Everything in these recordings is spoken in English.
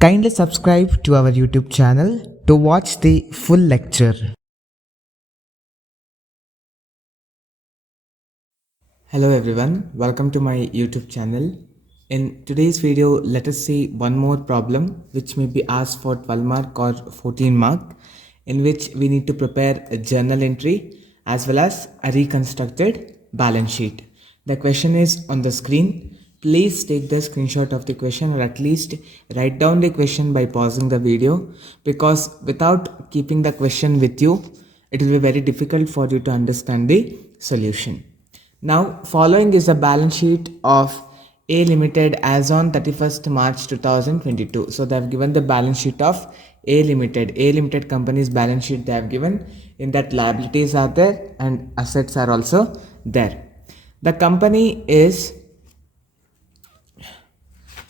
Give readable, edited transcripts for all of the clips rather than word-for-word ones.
Kindly subscribe to our YouTube channel to watch the full lecture. Hello everyone, welcome to my YouTube channel. In today's video, let us see one more problem which may be asked for 12 mark or 14 mark, in which we need to prepare a journal entry as well as a reconstructed balance sheet. The question is on the screen. Please take the screenshot of the question, or at least write down the question by pausing the video, because without keeping the question with you, it will be very difficult for you to understand the solution. Now, following is the balance sheet of A Limited as on 31st March 2022. So they have given the balance sheet of A Limited. A Limited company's balance sheet they have given. In that, liabilities are there and assets are also there. The company is,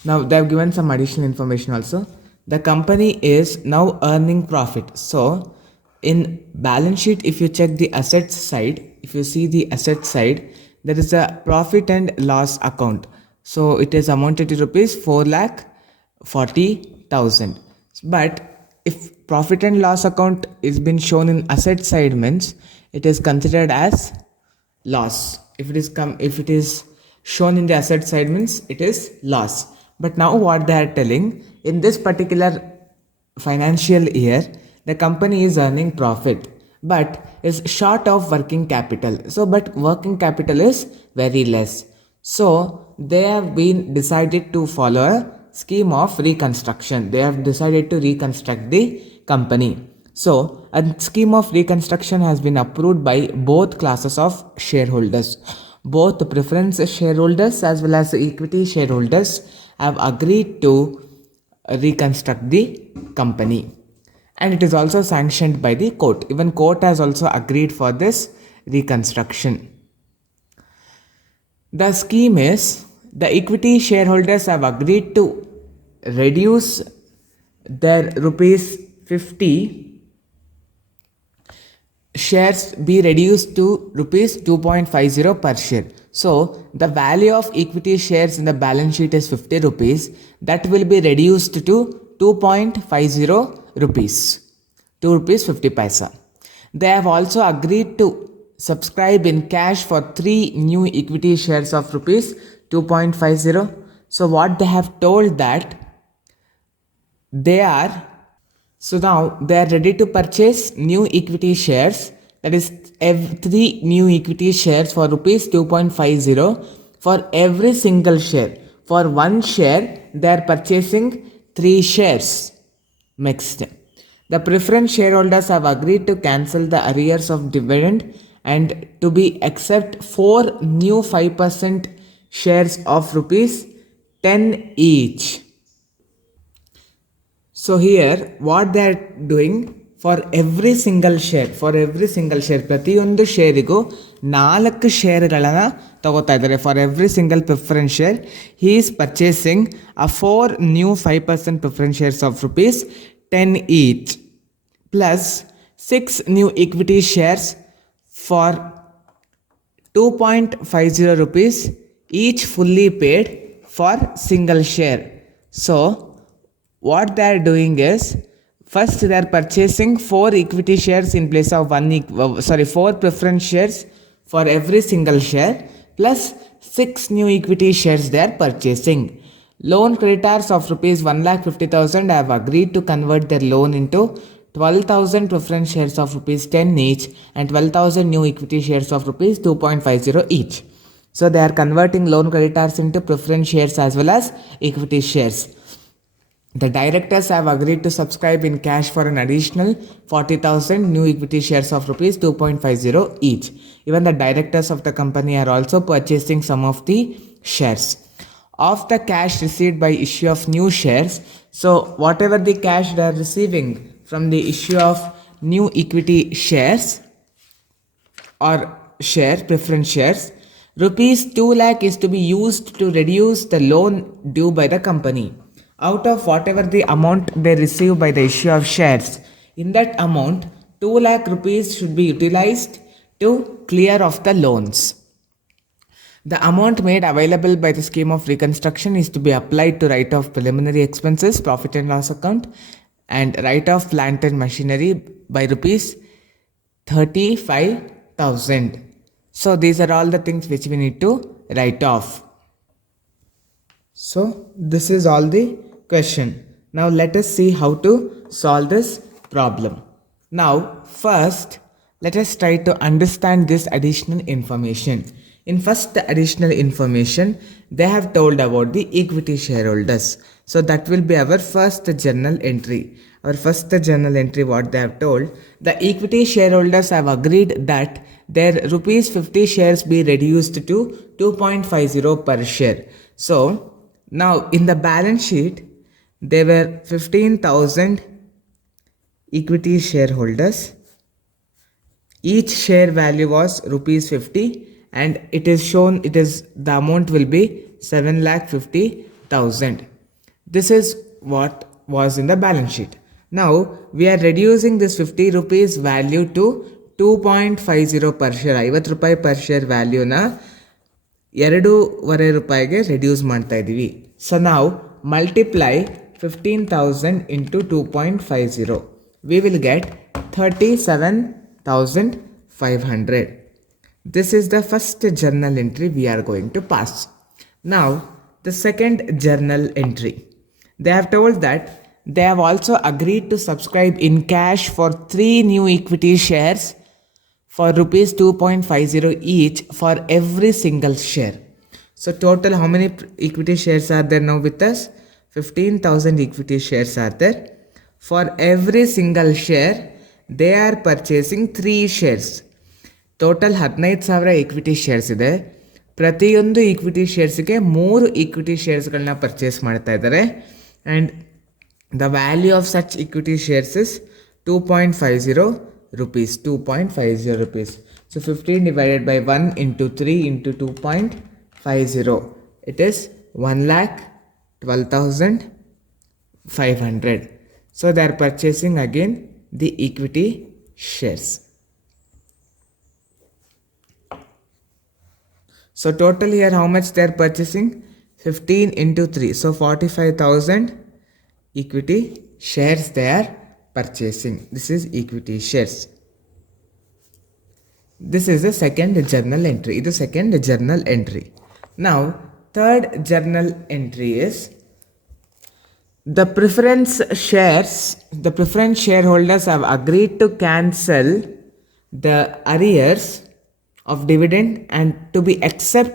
now they have given some additional information also. The company is now earning profit. So in balance sheet, if you check the assets side, if you see the asset side, there is a profit and loss account. So it is amounted to rupees 4,40,000. But if profit and loss account is been shown in asset side, means it is considered as loss. If it is shown in the asset side, means it is loss. But now what they are telling, in this particular financial year, the company is earning profit but is short of working capital. So but working capital is very less. So they have been decided to follow a scheme of reconstruction. They have decided to reconstruct the company. So a scheme of reconstruction has been approved by both classes of shareholders. Both the preference shareholders as well as the equity shareholders have agreed to reconstruct the company, and it is also sanctioned by the court. Even court has also agreed for this reconstruction. The scheme is, the equity shareholders have agreed to reduce their rupees 50 shares be reduced to rupees 2.50 per share. So the value of equity shares in the balance sheet is 50 rupees. That will be reduced to 2.50 rupees, 2 rupees 50 paisa. They have also agreed to subscribe in cash for 3 new equity shares of rupees 2.50. So what they have told that so now they are ready to purchase new equity shares, that is 3 new equity shares for rupees 2.50 for every single share. For one share they are purchasing 3 shares mixed. The preference shareholders have agreed to cancel the arrears of dividend and to be accept 4 new 5% shares of rupees 10 each. So here what they are doing, for every single share, ಪ್ರತಿಯೊಂದು ಶೇರಿಗೂ 4 ಶೇರ್ಗಳನ್ನು ತಗೋತಾ ಇದ್ದಾರೆ. For every single preference share he is purchasing a 4 new 5% preference shares of rupees 10 each plus 6 new equity shares for 2.50 rupees each, fully paid for single share. So what they are doing is, first they are purchasing 4 equity shares in place of 4 preference shares for every single share plus 6 new equity shares they are purchasing. Loan creditors of rupees 1,50,000 have agreed to convert their loan into 12,000 preference shares of rupees 10 each and 12,000 new equity shares of rupees 2.50 each. So they are converting loan creditors into preference shares as well as equity shares. The directors have agreed to subscribe in cash for an additional 40,000 new equity shares of rupees 2.50 each. Even the directors of the company are also purchasing some of the shares. Of the cash received by issue of new shares, so whatever the cash they are receiving from the issue of new equity shares or preference shares, rupees 2 lakh is to be used to reduce the loan due by the company. Out of whatever the amount they receive by the issue of shares, in that amount 2 lakh rupees should be utilized to clear off the loans. The amount made available by the scheme of reconstruction is to be applied to write off preliminary expenses, profit and loss account, and write off plant and machinery by rupees 35,000. So these are all the things which we need to write off. So this is all the question. Now let us see how to solve this problem. Now first let us try to understand this additional information. In first additional information, they have told about the equity shareholders. So that will be our first journal entry. Our first journal entry, what they have told, the equity shareholders have agreed that their rupees 50 shares be reduced to 2.50 per share. So now in the balance sheet, there were 15,000 equity shareholders. Each share value was rupees 50 and it is shown, the amount will be 7,50,000. This is what was in the balance sheet. Now we are reducing this 50 rupees value to 2.50 per share. 50 ರೂಪಾಯಿ per share value na 2.5 ರೂಪಾಯಿಗೆ reduce ಮಾಡ್ತಾ ಇದೀವಿ. So now multiply 15,000 into 2.50. We will get 37,500. This is the first journal entry we are going to pass. Now the second journal entry. They have told that they have also agreed to subscribe in cash for 3 new equity shares for rupees 2.50 each for every single share. So total how many equity shares are there now with us? 15,000 equity shares are there. For every single share they are purchasing 3 shares. Total 15,000 equity shares ಇದೆ. ಪ್ರತಿಯೊಂದು equity ಶೇರ್ಸ್ಗೆ 3 equity ಶೇರ್ಸ್ಗಳನ್ನ purchase ಮಾಡ್ತಾ ಇದ್ದಾರೆ. And the value of such equity shares is 2.50 rupees. 2.50 rupees. So 15 divided by 1 into 3 into 2.50. It is 1,12,500. So they are purchasing again the equity shares. So total here how much they are purchasing? 15 into 3. So 45,000 equity shares they are purchasing. This is equity shares. This is the second journal entry. It is second journal entry. Now third journal entry is the preference shares. The preference shareholders have agreed to cancel the arrears of dividend and to be accept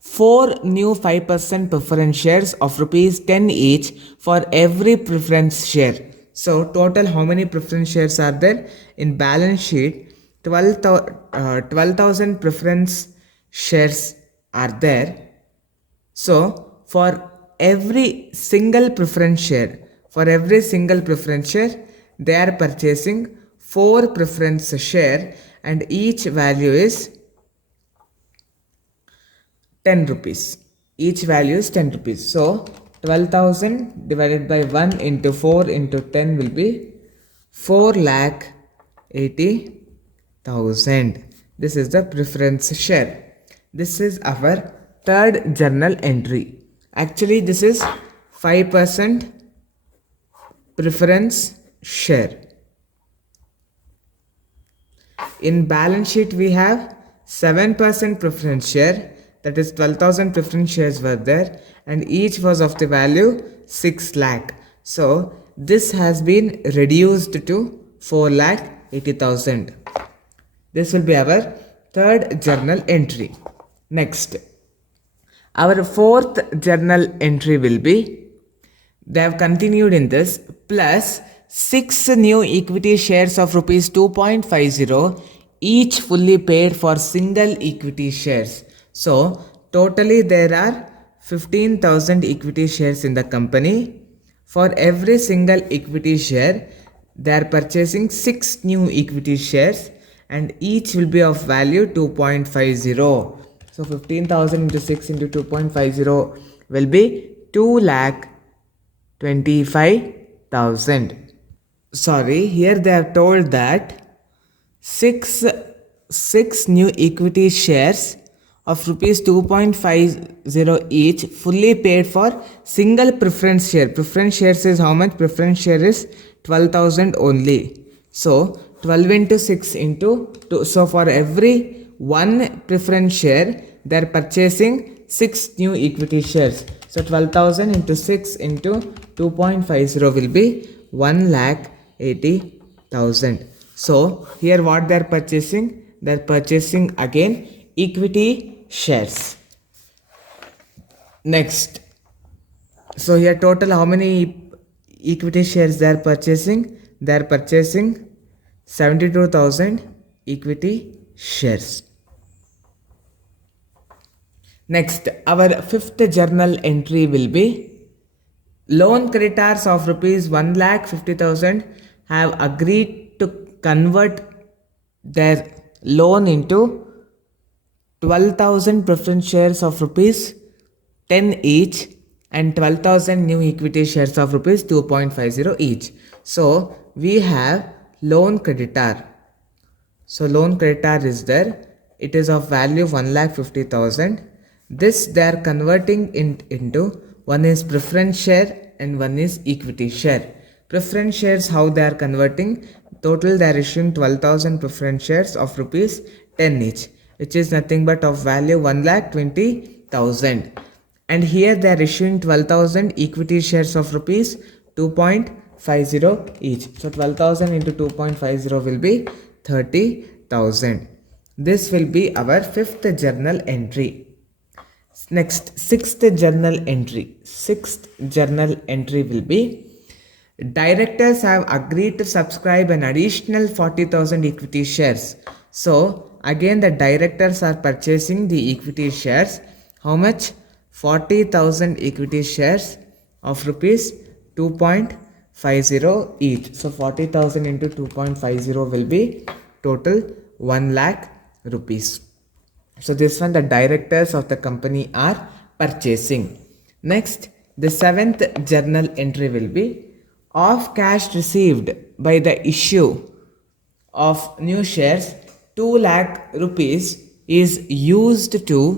4 new 5% preference shares of rupees 10 each for every preference share. So total how many preference shares are there? In balance sheet 12,000 preference shares are there. So for every single preference share, they are purchasing 4 preference share and each value is 10 rupees. Each value is 10 rupees. So 12,000 divided by 1 into 4 into 10 will be 4,80,000. This is the preference share. This is our third journal entry. Actually this is 5% preference share. In balance sheet we have 7% preference share, that is 12,000 preference shares were there and each was of the value 6 lakh. So this has been reduced to 4,80,000. This will be our third journal entry. Next, our fourth journal entry will be, they have continued in this, plus 6 new equity shares of rupees 2.50 each fully paid for single equity shares. So totally there are 15,000 equity shares in the company. For every single equity share they are purchasing 6 new equity shares and each will be of value 2.50. So 15,000 into 6 into 2.50 will be 2,25,000. Sorry, here they have told that 6 new equity shares of rupees 2.50 each fully paid for single preference share. Preference shares is how much? Preference share is 12,000 only. So 12 into 6 into 2. So for every one preference share, they are purchasing 6 new equity shares. So 12,000 into 6 into 2.50 will be 1,80,000. So here what they are purchasing? They are purchasing again equity shares. Next, so here total how many equity shares they are purchasing? They are purchasing 72,000 equity shares. Next, our fifth journal entry will be loan creditors of rupees 1,50,000 have agreed to convert their loan into 12,000 preference shares of rupees 10 each and 12,000 new equity shares of rupees 2.50 each. So we have loan creditor. So loan creditor is there. It is of value 1,50,000. This they are converting into one is preference share and one is equity share. Preference shares how they are converting? Total they are issuing 12,000 preference shares of rupees 10 each, which is nothing but of value 1,20,000. And here they are issuing 12,000 equity shares of rupees 2.50 each. So 12,000 into 2.50 will be 30,000. This will be our fifth journal entry. Next, sixth journal entry. Sixth journal entry will be directors have agreed to subscribe an additional 40,000 equity shares. So again the directors are purchasing the equity shares. How much? 40,000 equity shares of rupees 2.50 each. So 40,000 into 2.50 will be total 1 lakh rupees. So this one the directors of the company are purchasing. Next, the seventh journal entry will be of cash received by the issue of new shares 2 lakh rupees is used to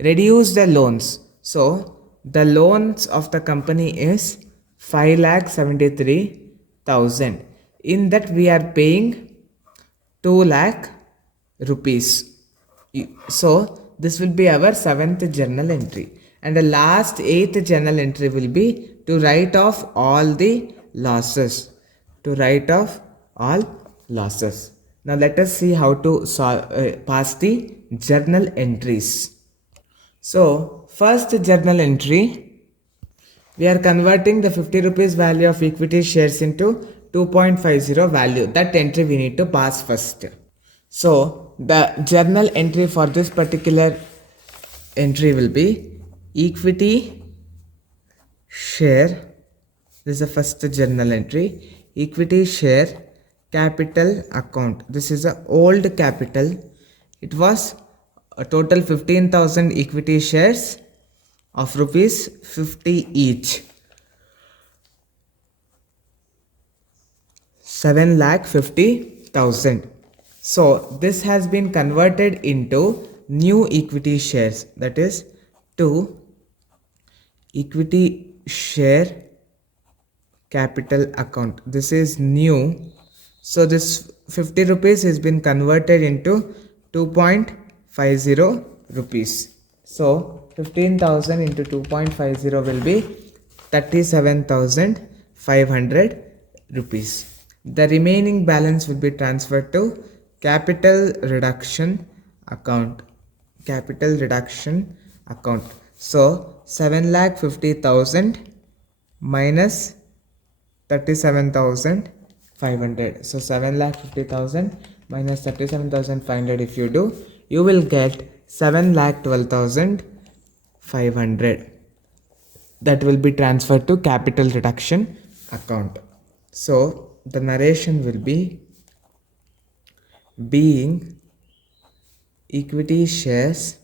reduce the loans. So the loans of the company is 5,73,000. In that we are paying 2 lakh rupees. So this will be our seventh journal entry. And the last eighth journal entry will be to write off all the losses. To write off all losses. Now let us see how to pass the journal entries. So first journal entry, we are converting the 50 rupees value of equity shares into 2.50 value. That entry we need to pass first. So the journal entry for this particular entry will be equity share. This is the first journal entry. Equity share capital account. This is a old capital. It was a total 15,000 equity shares of rupees 50 each. 7,50,000. So this has been converted into new equity shares, that is to equity share capital account. This is new. So this 50 rupees has been converted into 2.50 rupees. So 15,000 into 2.50 will be 37,500 rupees. The remaining balance will be transferred to capital reduction account. Capital reduction account. So 7,50,000 minus 37,500. So 7,50,000 minus 37,500 if you do, you will get 7,12,500. That will be transferred to capital reduction account. So the narration will be being equity shares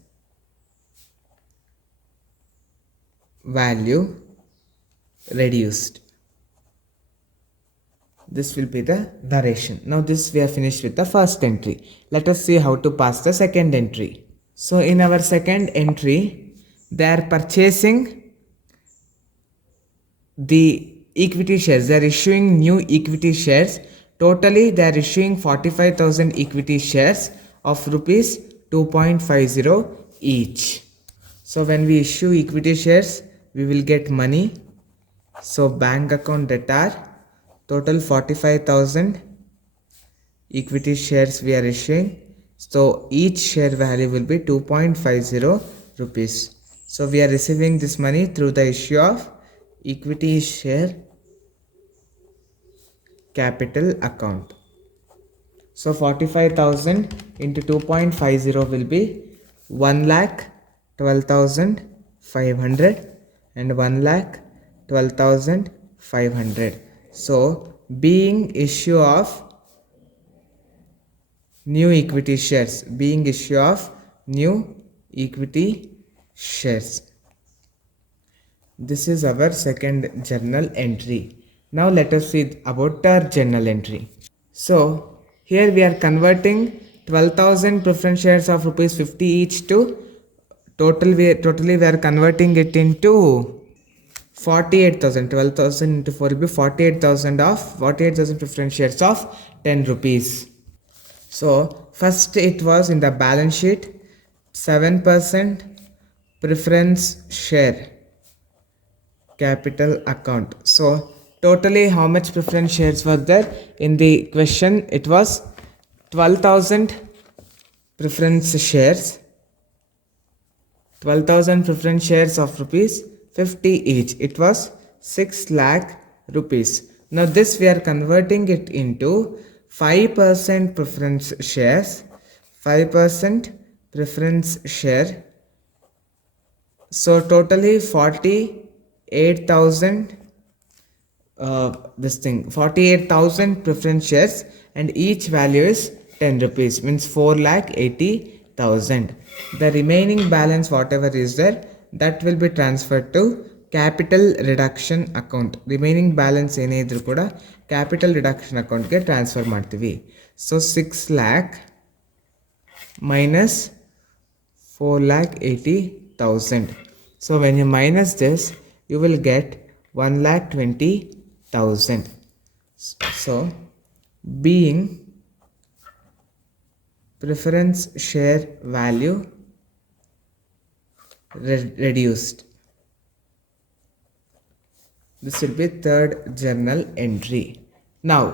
value reduced. This will be the narration. Now this we are finished with the first entry. Let us see how to pass the second entry. So in our second entry, they are purchasing the equity shares. They are issuing new equity shares. Totally they are issuing 45,000 equity shares of rupees 2.50 each. So when we issue equity shares, we will get money. So bank account debtor, total 45,000 equity shares we are issuing. So each share value will be 2.50 rupees. So we are receiving this money through the issue of equity share capital account. So 45,000 into 2.50 will be 1,12,500 and 1,12,500. So being issue of new equity shares, being issue of new equity shares. This is our second journal entry. Now let us see about third journal entry. So here we are converting 12,000 preference shares of rupees 50 each to totally we are converting it into 48,000. 12,000 into 4 will be 48,000 preference shares of 10 rupees. So first it was in the balance sheet 7% preference share capital account. So totally how much preference shares were there in the question? It was 12,000 preference shares, 12,000 preference shares of rupees 50 each. It was 6 lakh rupees. Now this we are converting it into 5% preference shares, 5% preference share. So totally 48,000 this thing 48,000 preference shares, and each value is 10 rupees, means 4,80,000. The remaining balance whatever is there, that will be transferred to capital reduction account. Remaining balance ಏನಿದ್ರು ಕೂಡ capital reduction account ಗೆ transfer ಮಾಡ್ತೀವಿ. So 6 lakh minus 4,80,000. So when you minus this, you will get 1,20,000. So being preference share value reduced. This will be third journal entry. Now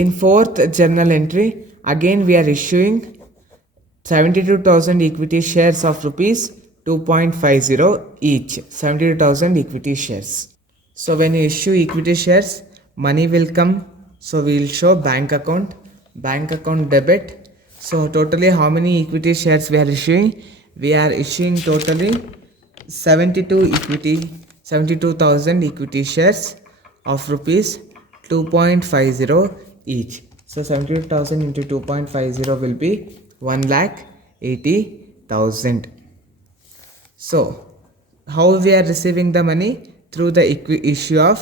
in fourth journal entry, again we are issuing 72,000 equity shares of rupees 2.50 each. 72,000 equity shares. So when you issue equity shares, money will come. So we will show bank account debit. So totally how many equity shares we are issuing? We are issuing totally 72,000 equity shares of rupees 2.50 each. So 72,000 into 2.50 will be 1,80,000. So how we are receiving the money? Through the issue of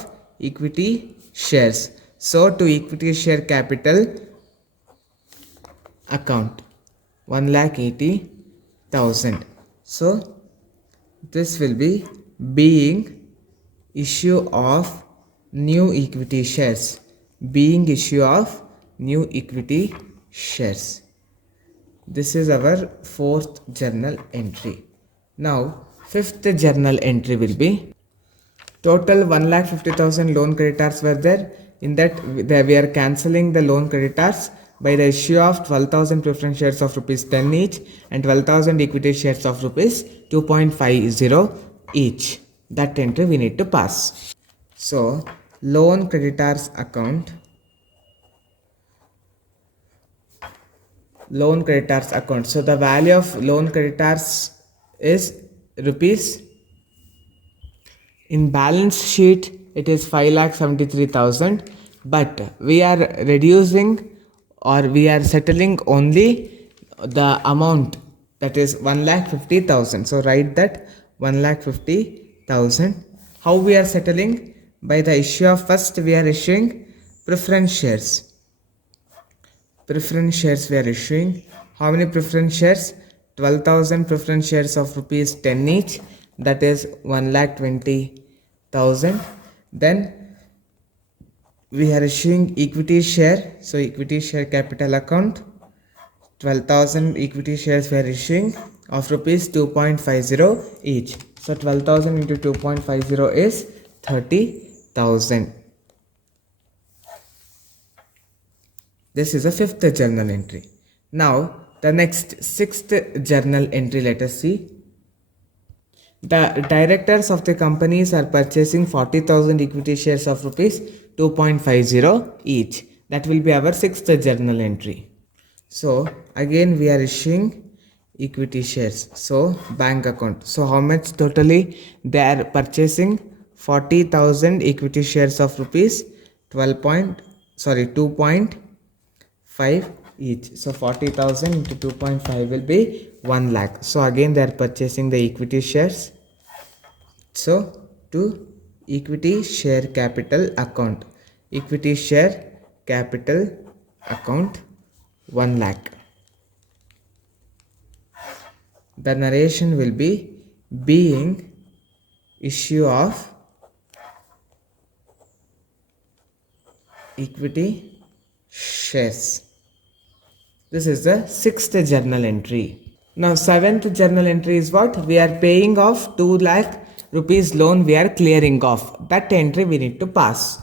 equity shares. So to equity share capital account 1,80,000. So this will be being issue of new equity shares, being issue of new equity shares. This is our fourth journal entry. Now fifth journal entry will be total 1,50,000 loan creditors were there. In that we are cancelling the loan creditors by the issue of 12,000 preference shares of rupees 10 each and 12,000 equity shares of rupees 2.50 each. That entry we need to pass. So loan creditors account, so the value of loan creditors is rupees, in balance sheet it is 5,73,000, but we are reducing or we are settling only the amount, that is 1,50,000. So write that 1,50,000. How we are settling? By the issue of, first we are issuing preference shares we are issuing. How many preference shares? 12,000 preference shares of rupees 10 each, that is 1,20,000. Then we are issuing equity share, so equity share capital account, 12,000 equity shares we are issuing of rupees 2.50 each. So 12,000 into 2.50 is 30,000. This is a fifth journal entry. Now the next sixth journal entry, let us see. The directors of the companies are purchasing 40,000 equity shares of rupees 2.50 each. That will be our sixth journal entry. So again we are issuing equity shares. So bank account. So how much totally they are purchasing? 40,000 equity shares of rupees 2.5 each. So 40,000 into 2.5 will be 1 lakh. So again they are purchasing the equity shares. So to equity share capital account, equity share capital account 1 lakh. The narration will be being issue of equity shares. This is the sixth journal entry. Now seventh journal entry is what? We are paying off 2 lakh rupees loan we are clearing off. That entry we need to pass.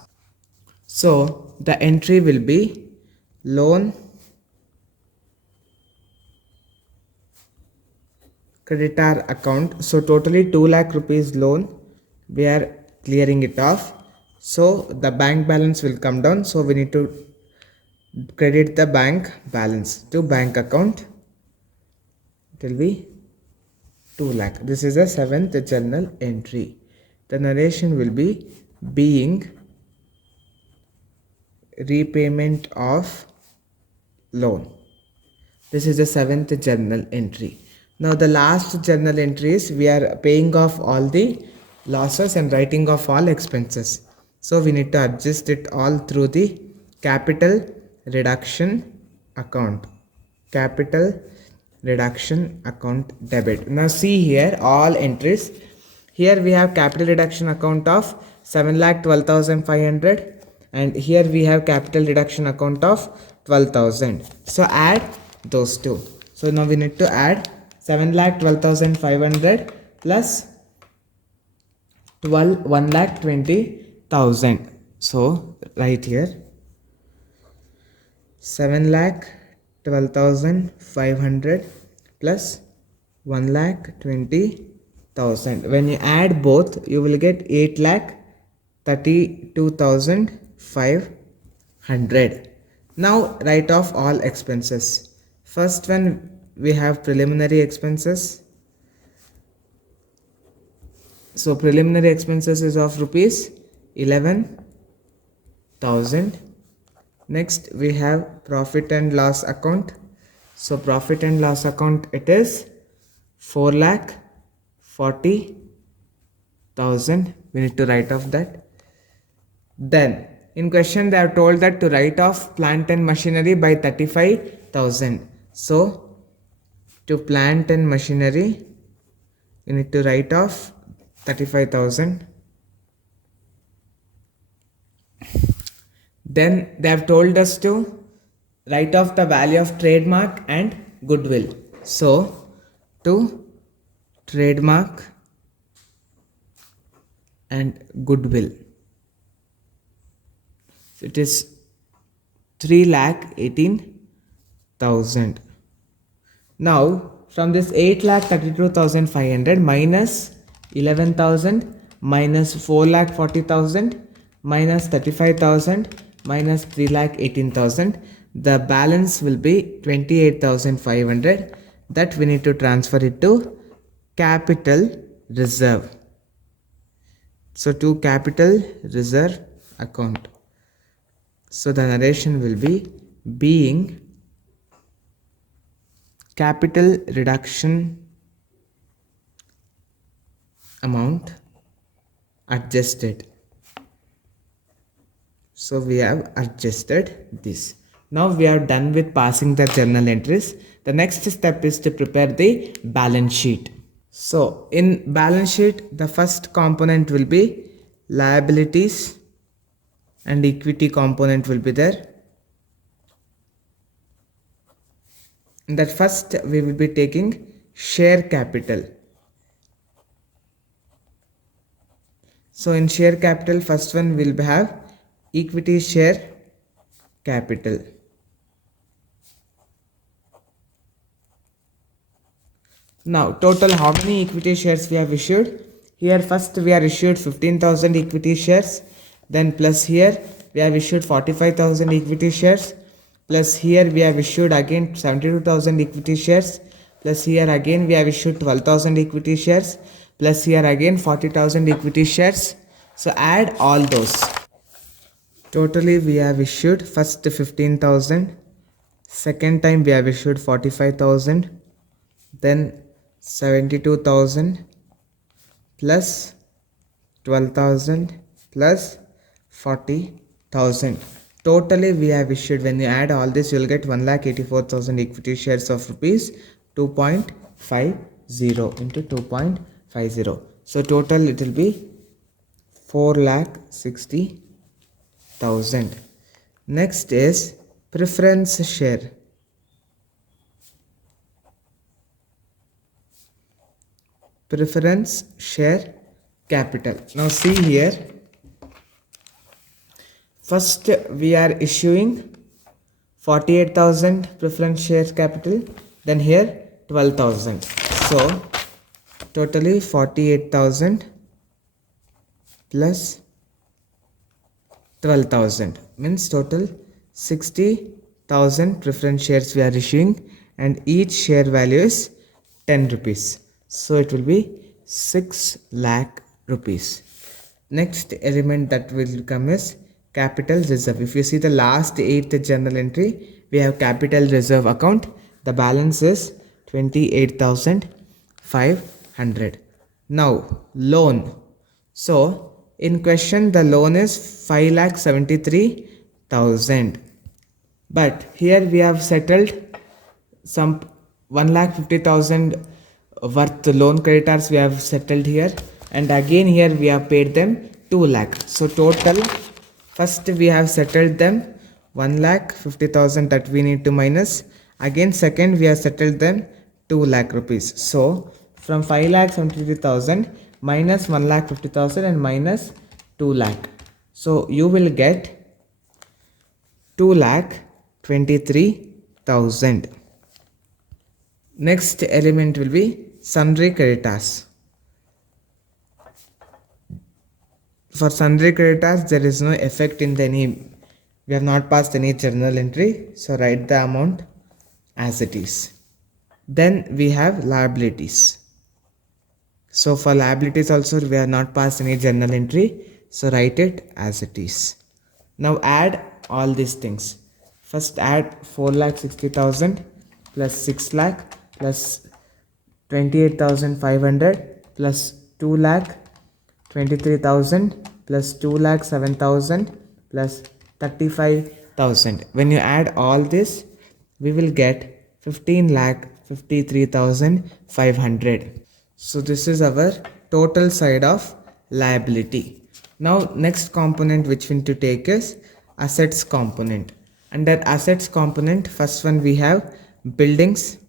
So the entry will be loan creditor account. So totally 2 lakh rupees loan we are clearing it off. So the bank balance will come down. So we need to credit the bank balance to bank account. It will be 2 lakh. This is a seventh journal entry. The narration will be being repayment of loan. This is the seventh journal entry. Now the last journal entry is we are paying off all the losses and writing off all expenses. So we need to adjust it all through the capital reduction account. Capital reduction account debit. Now see here all entries. Here we have capital reduction account of 7,12,500 and here we have capital reduction account of 12,000. So add those two. So now we need to add 7,12,500 plus 1,20,000. So right here 7,12,500 plus 1,20,000. When you add both, you will get 8,32,500. Now write off all expenses. First one we have preliminary expenses. So preliminary expenses is of rupees 11,000. Next we have profit and loss account. So profit and loss account, it is 4,40,000. We need to write off that. Then in question they are told that to write off plant and machinery by 35,000. So to plant and machinery you need to write off 35,000. Then they have told us to write off the value of trademark and goodwill. So to trademark and goodwill, it is 3,18,000. Now from this 8,32,500 minus 11,000 minus 4,40,000 minus 35,000 minus 3,18,000, the balance will be 28,500. that we need to transfer it to capital reserve. So to capital reserve account. So the narration will be being capital reduction amount adjusted. So we have adjusted this. Now we are done with passing the journal entries. The The next step is to prepare the balance sheet. So in balance sheet, the first component will be liabilities and equity component will be there. In that first we will be taking share capital. So in share capital, first one will have equity share capital. Now total how many equity shares we have issued? Here first we are issued 15,000 equity shares, then plus here we have issued 45,000 equity shares, plus here we have issued again 72,000 equity shares, plus here again we have issued 12,000 equity shares, plus here again 40,000 equity shares. So add all those. Totally we have issued first 15,000, second time we have issued 45,000, then 72,000 plus 12,000 plus 40,000. Totally we have issued, when you add all this you will get 1,84,000 equity shares of rupees 2.50 into 2.50. So total it will be 4,60,000. Next is preference share. Preference share capital. Now see here, first we are issuing 48,000 preference share capital, then here 12,000. So totally 48,000 plus 12,000 means total 60,000 preference shares we are issuing, and each share value is 10 rupees. So it will be 6 lakh rupees. Next element that will come is capital reserve. If you see the last 8th journal entry, we have capital reserve account. The balance is 28,500. Now loan. So in question the loan is 5,73,000. But here we have settled some 1,50,000 worth loan creditors we have settled here, and again here we have paid them 2 lakh. So total first we have settled them 1,50,000 that we need to minus, again second we have settled them 2 lakh rupees. So from 5,73,000 minus 1,50,000 and minus 2 lakh, so you will get 2,23,000. Next element will be sundry creditors. For sundry creditors there is no effect in any, we have not passed any journal entry, so write the amount as it is. Then we have liabilities. So for liabilities also we have not passed any journal entry, so write it as it is. Now add all these things. First add 4,60,000 plus 6 lakh plus 28,500 plus 2,23,000 plus 2,07,000 plus 35,000. When you add all this, we will get 15,53,500. So this is our total side of liability. Now next component which we need to take is assets component. Under assets component, first one we have buildings.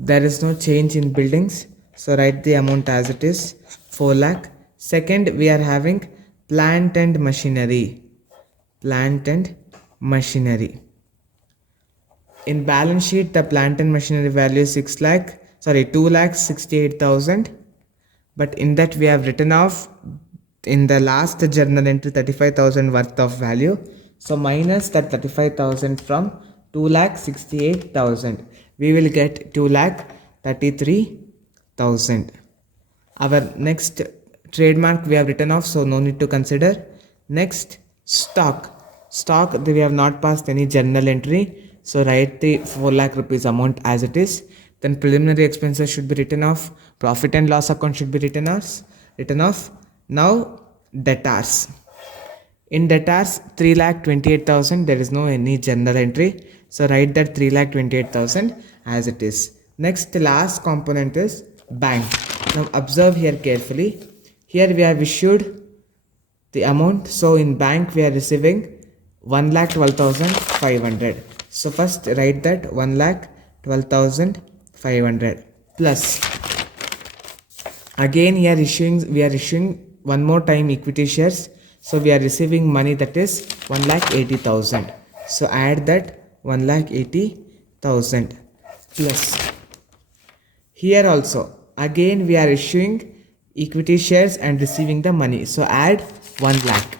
There is no change in buildings, so write the amount as it is, 4 lakh. Second we are having plant and machinery. Plant and machinery. In balance sheet the plant and machinery value is 2,68,000, but in that we have written off in the last journal entry 35,000 worth of value. So minus that 35,000 from 2,68,000, we will get 2,33,000. Our next trademark we have written off, so no need to consider. Next stock. Stock we have not passed any journal entry, so write the 4 lakh rupees amount as it is. Then preliminary expenses should be written off. Profit and loss account should be written off. Now debtors. In debtors 3,28,000, there is no any journal entry. So write that 3,28,000 as it is. Next, the last component is bank. Now observe here carefully. Here we have issued the amount. So in bank we are receiving 1,12,500. So first write that 1,12,500 plus. Again we are issuing one more time equity shares. So we are receiving money, that is 1,80,000. So add that 1,80,000 plus. Here also again we are issuing equity shares and receiving the money. So add 1 lakh.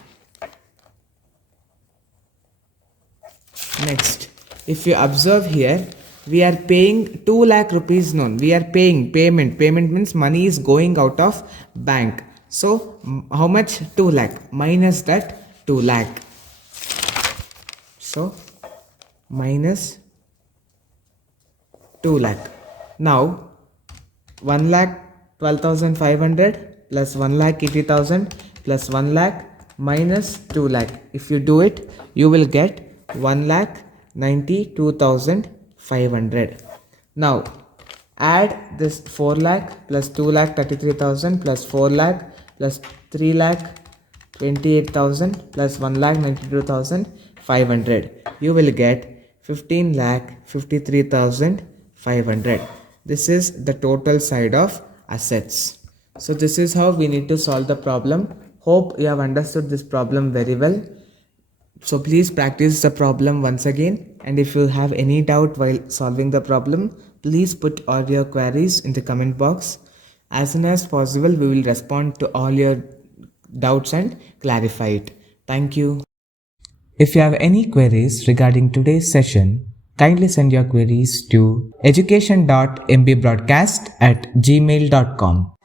Next, if you observe here, we are paying 2 lakh rupees loan. We are paying payment. Payment means money is going out of bank. So how much? 2 lakh. Minus that 2 lakh. So minus 2 lakh. Now 1,12,500 plus 1,80,000 plus 1 lakh minus 2 lakh. If you do it, you will get 1,92,500. Now add this 4 lakh plus 2 lakh 33,000 plus 4 lakh plus 3 lakh 28,000 plus 1 lakh 92,500. You will get 15 lakh 53,500. This is the total side of assets. So this is how we need to solve the problem. Hope you have understood this problem very well. So please practice the problem once again, and if you have any doubt while solving the problem, please put all your queries in the comment box. As soon as possible, we will respond to all your doubts and clarify it. Thank you. If you have any queries regarding today's session, kindly send your queries to education.mbroadcast@gmail.com.